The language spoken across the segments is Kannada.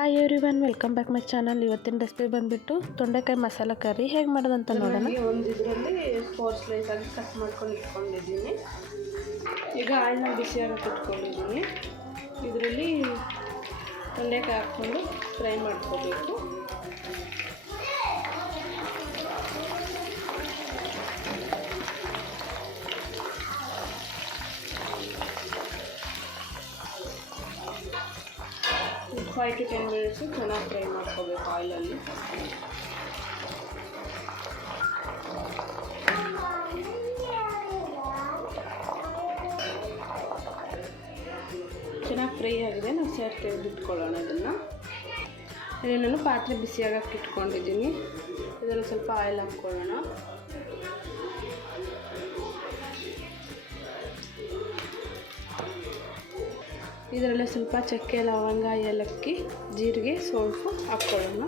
Hi everyone, welcome back my channel. ಇವತ್ತಿನ ರೆಸಿಪಿ ಬಂದುಬಿಟ್ಟು ತೊಂಡೆಕಾಯಿ ಮಸಾಲ ಕರಿ ಹೇಗೆ ಮಾಡೋದಂತ ನೋಡೋಣ. ಒಂದು ಇದರಲ್ಲಿ 4 ಸ್ಲೈಸ್ ಆಗಿ ಕಟ್ ಮಾಡ್ಕೊಂಡು ಇಟ್ಕೊಂಡಿದ್ದೀನಿ. ಈಗ ಆಯಿಲ್ನ ಬಿಸಿಯಾಗಿ ಇಟ್ಕೊಂಡಿದ್ದೀನಿ. ಇದರಲ್ಲಿ ತೊಂಡೆಕಾಯಿ ಹಾಕ್ಕೊಂಡು ಫ್ರೈ ಮಾಡ್ಕೋಬೇಕು. ಫೈವ್ ಟು 10 ಮಿನಿಟ್ಸು ಚೆನ್ನಾಗಿ ಫ್ರೈ ಮಾಡ್ಕೋಬೇಕು ಆಯಿಲಲ್ಲಿ. ಚೆನ್ನಾಗಿ ಫ್ರೈ ಆಗಿದೆ. ನಾವು ಸೈಡ್ ತೆಗೆದಿಟ್ಕೊಳ್ಳೋಣ. ಇದನ್ನು ನಾನು ಪಾತ್ರೆ ಬಿಸಿಯಾಗಕ್ಕೆ ಇಟ್ಕೊಂಡಿದ್ದೀನಿ. ಇದರಲ್ಲಿ ಸ್ವಲ್ಪ ಆಯಿಲ್ ಹಾಕ್ಕೊಳ್ಳೋಣ. ಇದರಲ್ಲಿ ಸ್ವಲ್ಪ ಚಕ್ಕೆ, ಲವಂಗ, ಏಲಕ್ಕಿ, ಜೀರಿಗೆ, ಸೋಂಪು ಹಾಕ್ಕೊಳ್ಳೋಣ.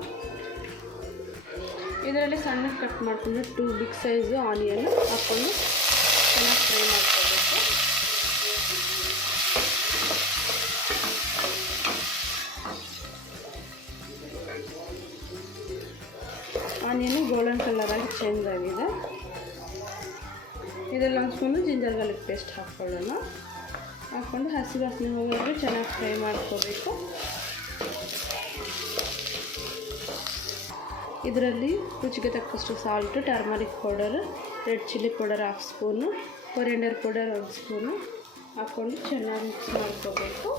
ಇದರಲ್ಲಿ ಸಣ್ಣ ಕಟ್ ಮಾಡಿಕೊಂಡು 2 ಬಿಗ್ ಸೈಜು ಆನಿಯನ್ ಹಾಕ್ಕೊಂಡು ಚೆನ್ನಾಗಿ ಫ್ರೈ ಮಾಡ್ಕೋಬೇಕು. ಆನಿಯನ್ ಗೋಲ್ಡನ್ ಕಲರಾಗಿ ಚೇಂಜ್ ಆಗಿದೆ. ಇದರಲ್ಲಿ ಒಂದು ಸ್ಪೂನು ಜಿಂಜರ್ ಗಾರ್ಲಿಕ್ ಪೇಸ್ಟ್ ಹಾಕ್ಕೊಳ್ಳೋಣ. ಹಾಕ್ಕೊಂಡು ಹಸಿ ವಾಸನೆ ಹೋಗೋವರೆಗೂ ಚೆನ್ನಾಗಿ ಫ್ರೈ ಮಾಡ್ಕೋಬೇಕು. ಇದರಲ್ಲಿ ರುಚಿಗೆ ತಕ್ಕಷ್ಟು salt, turmeric powder, red chilli powder 1/2 spoon, coriander powder 1 spoon ಹಾಕ್ಕೊಂಡು ಚೆನ್ನಾಗಿ ಮಿಕ್ಸ್ ಮಾಡ್ಕೋಬೇಕು.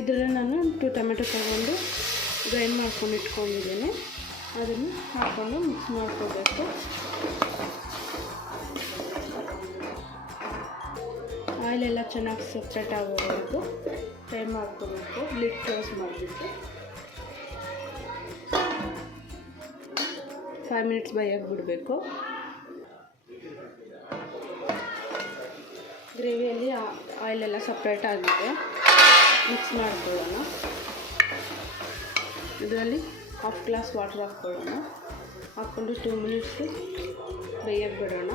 ಇದರಲ್ಲಿ ನಾನು 2 ಟೊಮೆಟೊ ತಗೊಂಡು ಗ್ರೈಂಡ್ ಮಾಡ್ಕೊಂಡು ಇಟ್ಕೊಂಡಿದ್ದೀನಿ. ಅದನ್ನು ಹಾಕ್ಕೊಂಡು ಮಿಕ್ಸ್ ಮಾಡ್ಕೋಬೇಕು. ಆಯಿಲೆಲ್ಲ ಚೆನ್ನಾಗಿ ಸಪ್ರೇಟ್ ಆಗೋವರೆಗೂ ಫ್ರೈ ಮಾಡ್ಕೋಬೇಕು. ಲಿಡ್ ಕ್ಲೋಸ್ ಮಾಡಿಬಿಟ್ಟು 5 ಮಿನಿಟ್ಸ್ ಬೇಯಕ್ಕೆ ಬಿಡಬೇಕು. ಗ್ರೇವಿಯಲ್ಲಿ ಆಯಿಲೆಲ್ಲ ಸಪ್ರೇಟ್ ಆಗಿದೆ. ಮಿಕ್ಸ್ ಮಾಡ್ಕೊಳ್ಳೋಣ. ಇದರಲ್ಲಿ 1/2 ಗ್ಲಾಸ್ ವಾಟರ್ ಹಾಕ್ಕೊಳ್ಳೋಣ. ಹಾಕ್ಕೊಂಡು 2 ಮಿನಿಟ್ಸು ಬೇಯಕ್ಕೆ ಬಿಡೋಣ.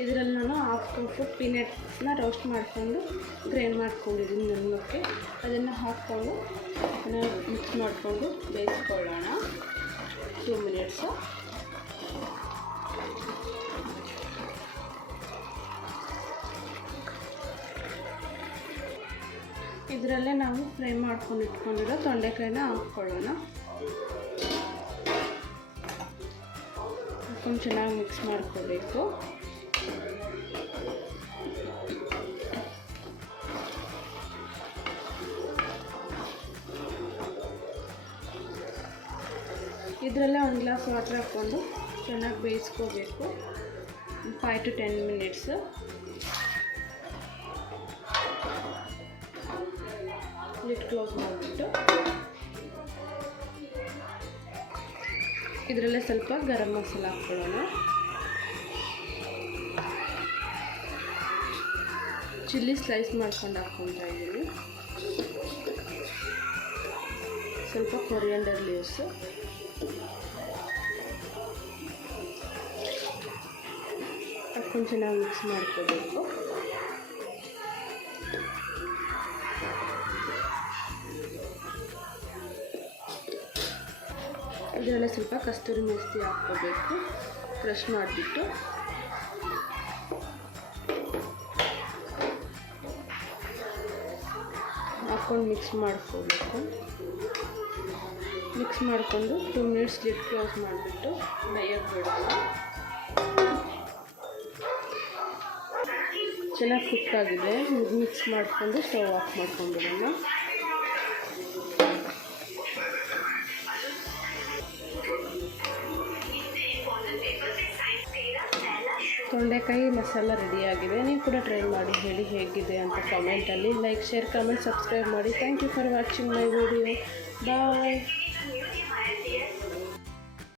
ಇದರಲ್ಲಿ ನಾನು 1/2 ಕಪ್ ಪೀನಟ್ಸ್ನ ರೋಸ್ಟ್ ಮಾಡಿಕೊಂಡು ಗ್ರೈಂಡ್ ಮಾಡ್ಕೊಂಡಿದ್ದೀನಿ ನನ್ನಕ್ಕೆ. ಅದನ್ನು ಹಾಕ್ಕೊಂಡು ಮಿಕ್ಸ್ ಮಾಡಿಕೊಂಡು ಬೇಯಿಸ್ಕೊಳ್ಳೋಣ 2 ಮಿನಿಟ್ಸು. ಇದರಲ್ಲೇ ನಾವು ಫ್ರೈ ಮಾಡ್ಕೊಂಡು ಇಟ್ಕೊಂಡಿರೋ ತೊಂಡೆಕಾಯಿನ ಹಾಕ್ಕೊಳ್ಳೋಣ. ಹಾಕ್ಕೊಂಡು ಚೆನ್ನಾಗಿ ಮಿಕ್ಸ್ ಮಾಡ್ಕೋಬೇಕು. ಇದರಲ್ಲೇ 1 ಗ್ಲಾಸ್ ವಾಟರ್ ಹಾಕ್ಕೊಂಡು ಚೆನ್ನಾಗಿ ಬೇಯಿಸ್ಕೋಬೇಕು 5 to 10 ಮಿನಿಟ್ಸ್. ಲಿಡ್ ಕ್ಲೋಸ್ ಮಾಡಿಬಿಟ್ಟು ಇದರಲ್ಲೇ ಸ್ವಲ್ಪ ಗರಂ ಮಸಾಲ ಹಾಕ್ಕೊಳ್ಳೋಣ. ಚಿಲ್ಲಿ ಸ್ಲೈಸ್ ಮಾಡ್ಕೊಂಡು ಹಾಕ್ಕೊತಾ ಇದ್ದೀನಿ. ಸ್ವಲ್ಪ ಕೊರಿಯಂಡರ್ ಲೀವ್ಸು, ಹಾಕ್ಕೊಂಡು ಚೆನ್ನಾಗಿ ಮಿಕ್ಸ್ ಮಾಡ್ಕೋಬೇಕು. ಇದರಲ್ಲೇ ಸ್ವಲ್ಪ ಕಸ್ತೂರಿ ಮೆಣಸಿ ಹಾಕ್ಕೋಬೇಕು, ಕ್ರಷ್ ಮಾಡಿಬಿಟ್ಟು. ಹಾಕ್ಕೊಂಡು ಮಿಕ್ಸ್ ಮಾಡ್ಕೋಬೇಕು. ಮಿಕ್ಸ್ ಮಾಡಿಕೊಂಡು 2 ಮಿನಿಟ್ಸ್ ಲಿಡ್ ಕ್ಲೋಸ್ ಮಾಡಿಬಿಟ್ಟು ಬೇಯಕ್ಕೆ ಬಿಡೋಣ. ಚೆನ್ನಾಗಿ ಕುಕ್ ಆಗಿದೆ. ಮಿಕ್ಸ್ ಮಾಡಿಕೊಂಡು ಸ್ಟವ್ ಆಫ್ ಮಾಡ್ಕೊಂಡ್ಬಿಡೋಣ. ತೊಂಡೆಕಾಯಿ ಮಸಾಲ ರೆಡಿಯಾಗಿದೆ. ನೀವು ಕೂಡ ಟ್ರೈ ಮಾಡಿ ಹೇಳಿ ಹೇಗಿದೆ ಅಂತ ಕಾಮೆಂಟಲ್ಲಿ. ಲೈಕ್, ಶೇರ್, ಕಮೆಂಟ್, ಸಬ್ಸ್ಕ್ರೈಬ್ ಮಾಡಿ. Thank you for watching my video. Bye.